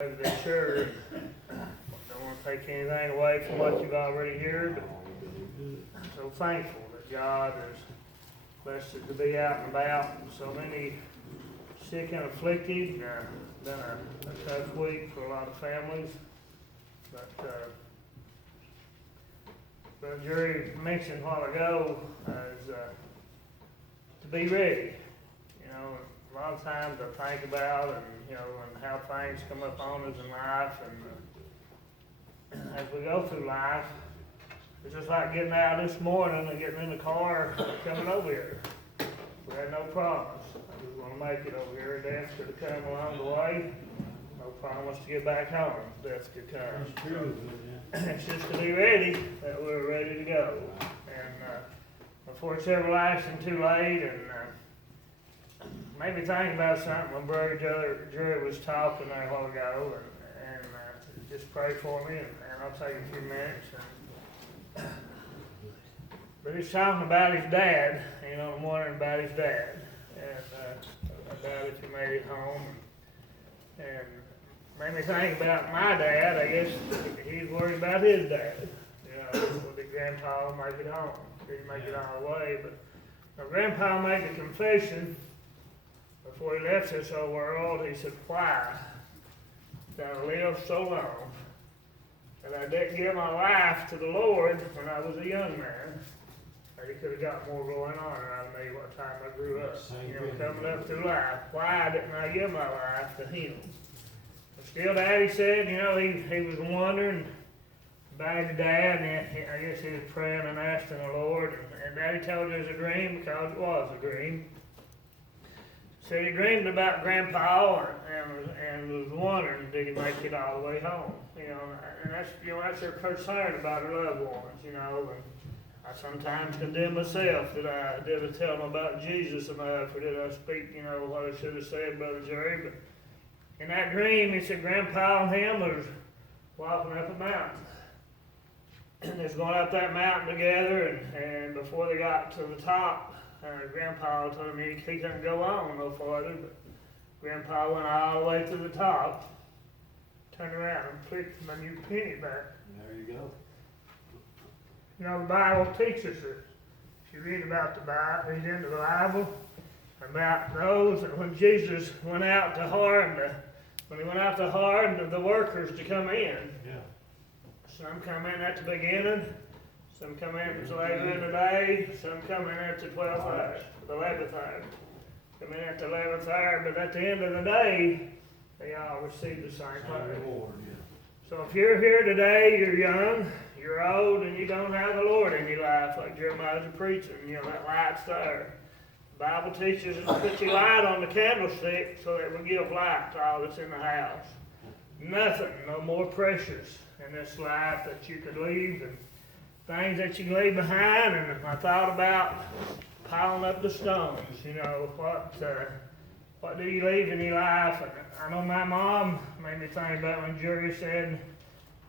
Over there, sure. Don't want to take anything away from what you've already heard, but I'm so thankful that God has blessed us to be out and about. So many sick and afflicted. Been a tough week for a lot of families. But Jerry mentioned a while ago is to be ready. You know, a lot of times I think about and how things come up on us in life, and as we go through life, it's just like getting out this morning and getting in the car coming over here. We had no promise. I was going to make it over here. Death could have come along the way. No promise to get back home. Death could come. That's true. It's just to be ready that we're ready to go. And before it's everlasting too late, and made me think about something when Brother Jerry was talking there a while ago, and just pray for me, and I'll take a few minutes. But he's talking about his dad, I'm wondering about his dad, and about if he made it home, and made me think about my dad. I guess he's worried about his dad, would the grandpa make it home? Did he make it all the way? But my grandpa made the confession before he left this old world. He said, "Why did I live so long that I didn't give my life to the Lord when I was a young man? He could have got more going on around me what time I grew up, coming up through life. Why didn't I give my life to Him?" But still, Daddy said, he was wondering about his dad, and I guess he was praying and asking the Lord, and Daddy told him it was a dream because it was a dream. Said he dreamed about Grandpa and was wondering, did he make it all the way home? And that's their concern about their loved ones, and I sometimes condemn myself that I didn't tell them about Jesus enough, or did I speak, what I should have said, Brother Jerry. But in that dream, he said Grandpa and him was walking up a mountain. And they was going up that mountain together, and before they got to the top, Grandpa told me he couldn't go on no farther, but Grandpa went all the way to the top, turned around and flicked my new penny back. There you go. The Bible teaches us. If you read about the Bible, read into the Bible, about those that when Jesus went out to harm the workers to come in. Yeah. Some come in at the beginning, some come in later in the day, some come in at the 12th hour, the 11th hour. Come in at the 11th hour, but at the end of the day, they all receive the same reward. Yeah. So if you're here today, you're young, you're old, and you don't have the Lord in your life, like Jeremiah's preaching, that light's there. The Bible teaches us to put your light on the candlestick so that it will give light to all that's in the house. Nothing, no more precious in this life that you could leave, and things that you can leave behind. And I thought about piling up the stones, what do you leave in your life? And I know my mom made me think about when Jerry said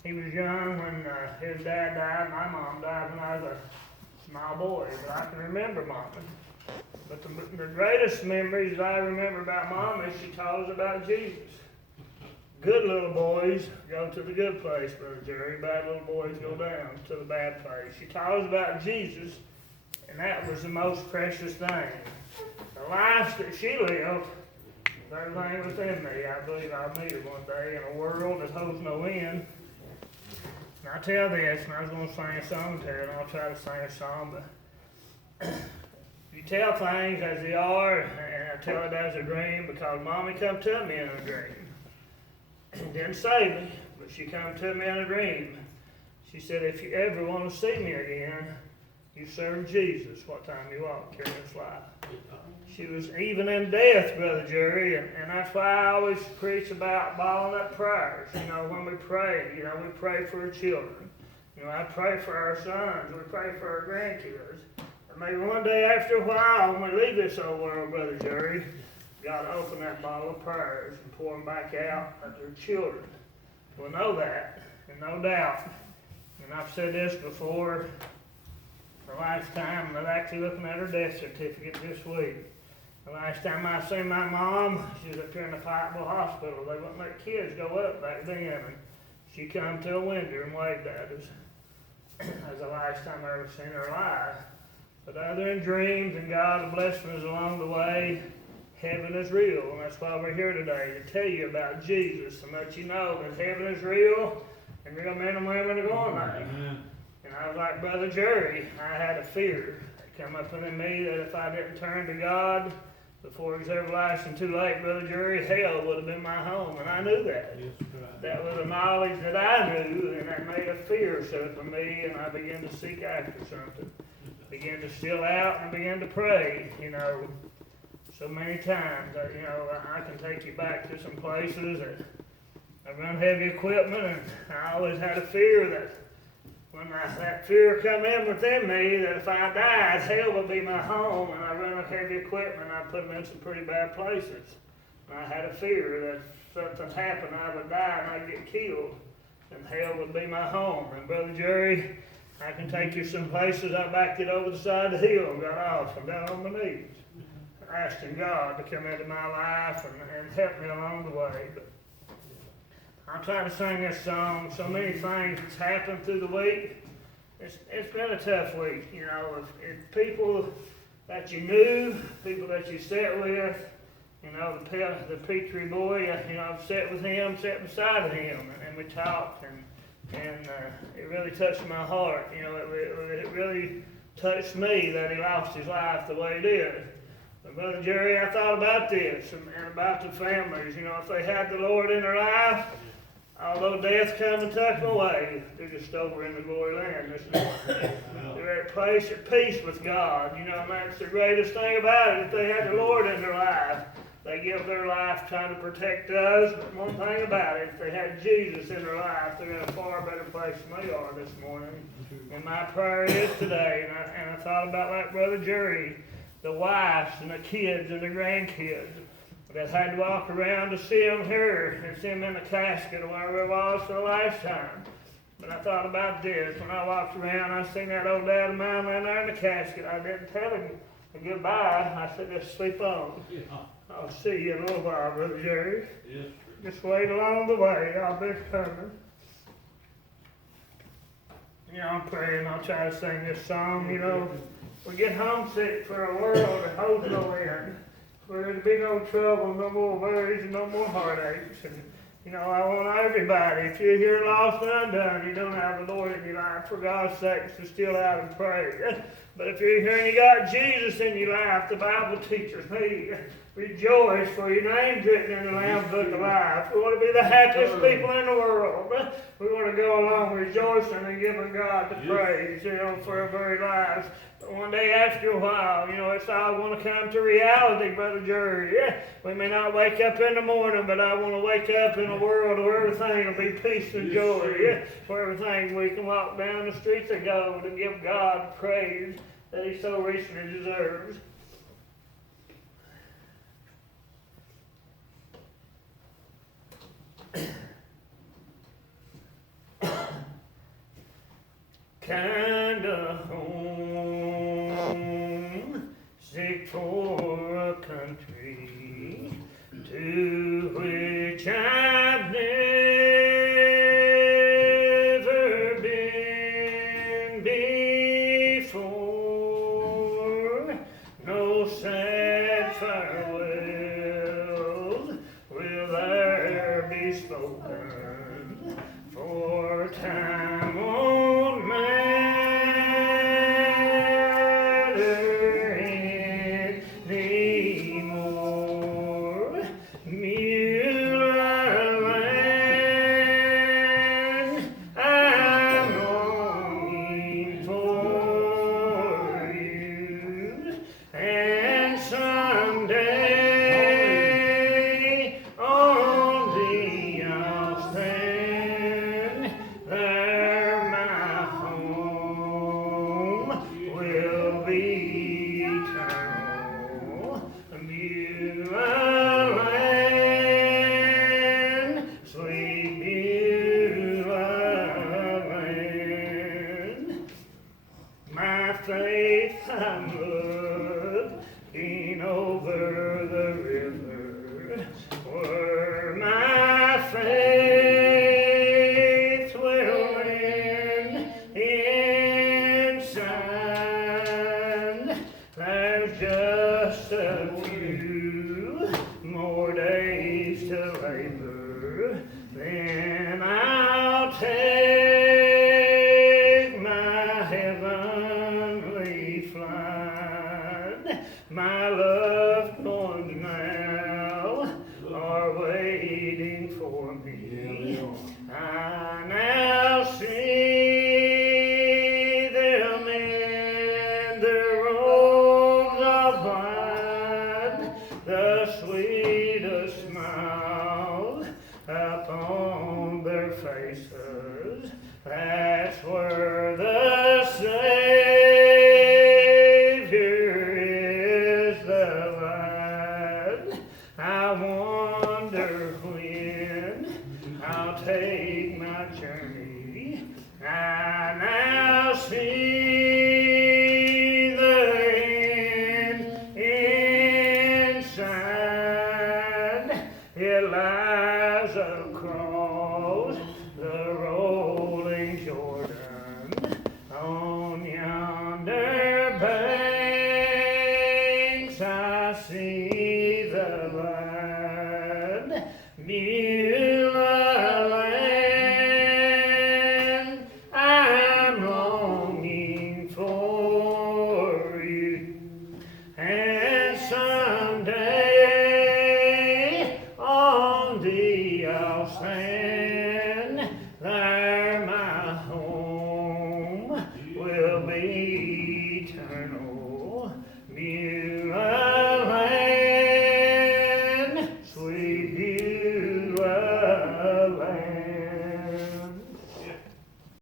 he was young when his dad died. My mom died when I was a small boy, but I can remember Mom. But the greatest memories I remember about Mom is she told us about Jesus. Good little boys go to the good place, Brother Jerry. Bad little boys go down to the bad place. She told us about Jesus, and that was the most precious thing. The life that she lived, everything within me. I believe I'll meet her one day in a world that holds no end. And I tell this, and I was going to sing a song to her, and I'll try to sing a song, but you tell things as they are, and I tell it as a dream, because Mommy come to me in a dream. Didn't save me, but she come to me in a dream. She said, if you ever want to see me again, you serve Jesus what time you walk here in this life. She was even in death, Brother Jerry, and that's why I always preach about balling up prayers. When we pray, we pray for our children. I pray for our sons. We pray for our grandkids. And maybe one day after a while, when we leave this old world, Brother Jerry, God open that bottle of prayers and pour them back out at their children. We'll know that, and no doubt. And I've said this before, the last time, I was actually looking at her death certificate this week. The last time I seen my mom, she was up here in the Pikeville Hospital. They wouldn't let kids go up back then, and she come to a window and waved at us. That's the last time I ever seen her alive. But other than dreams and God blessing us along the way, heaven is real, and that's why we're here today, to tell you about Jesus and let you know that heaven is real and real men and women are going there. And I was like Brother Jerry, I had a fear that come up in me that if I didn't turn to God before it was everlasting too late, Brother Jerry, hell would have been my home, and I knew that. That was a knowledge that I knew, and that made a fear set up in me, and I began to seek after something. Began to still out and began to pray, so many times. I can take you back to some places that I run heavy equipment, and I always had a fear that when that fear come in within me, that if I died, hell would be my home, and I run heavy equipment, I put them in some pretty bad places. And I had a fear that if something happened, I would die and I'd get killed, and hell would be my home. And Brother Jerry, I can take you some places. I backed it over the side of the hill, got off, and down on my knees, asking God to come into my life and help me along the way. But I'm trying to sing this song. So many things that's happened through the week. It's been a tough week. If people that you knew, people that you sat with, the Petrie boy, I've sat with him, sat beside him, and we talked, and it really touched my heart. It really touched me that he lost his life the way he did. But Brother Jerry, I thought about this and about the families. If they had the Lord in their life, although death come and took them away, they're just over in the glory land this morning. They're at a place at peace with God. And that's the greatest thing about it. If they had the Lord in their life, they give their life trying to protect us. But one thing about it, if they had Jesus in their life, they're in a far better place than they are this morning. And my prayer is today, and I thought about like Brother Jerry, the wives and the kids and the grandkids that had to walk around to see him here and see him in the casket or wherever it was for the last time. But I thought about this. When I walked around, I seen that old dad of mine laying there in the casket. I didn't tell him goodbye. I said, just sleep on. Yeah. I'll see you in a little while, Brother Jerry. Yes. Just wait along the way. I'll be coming. I'm praying. I'll try to sing this song. We get homesick for a world that holds no end, where there'd be no trouble, no more worries, and no more heartaches. And I want everybody, if you're here lost and undone, you don't have the Lord in your life, for God's sake, to still out and pray. But if you're here and you got Jesus in your life, the Bible teaches me, rejoice, for your name's written in the Lamb's Book of Life. We want to be the happiest people in the world. We want to go along rejoicing and giving God the praise, for our very lives. But one day after a while, it's all going to come to reality, Brother Jerry. We may not wake up in the morning, but I want to wake up in a world where everything will be peace and joy. Where everything we can walk down the streets of gold and give God praise that He so richly deserves. Kind of home, sick for a country to which I've never been before. No sad farewells will there be spoken, for time won't matter anymore. Muir land, I'm longing for you, and someday only I'll stand there. My home will be eternal. Beulah land, sweet Beulah land. My faith I'm looking over I now see them in their robes of white, the sweetest smiles upon their faces. That's where the Savior is the light. I wonder when I'll take my journey. I now see the end inside. It lies across the road.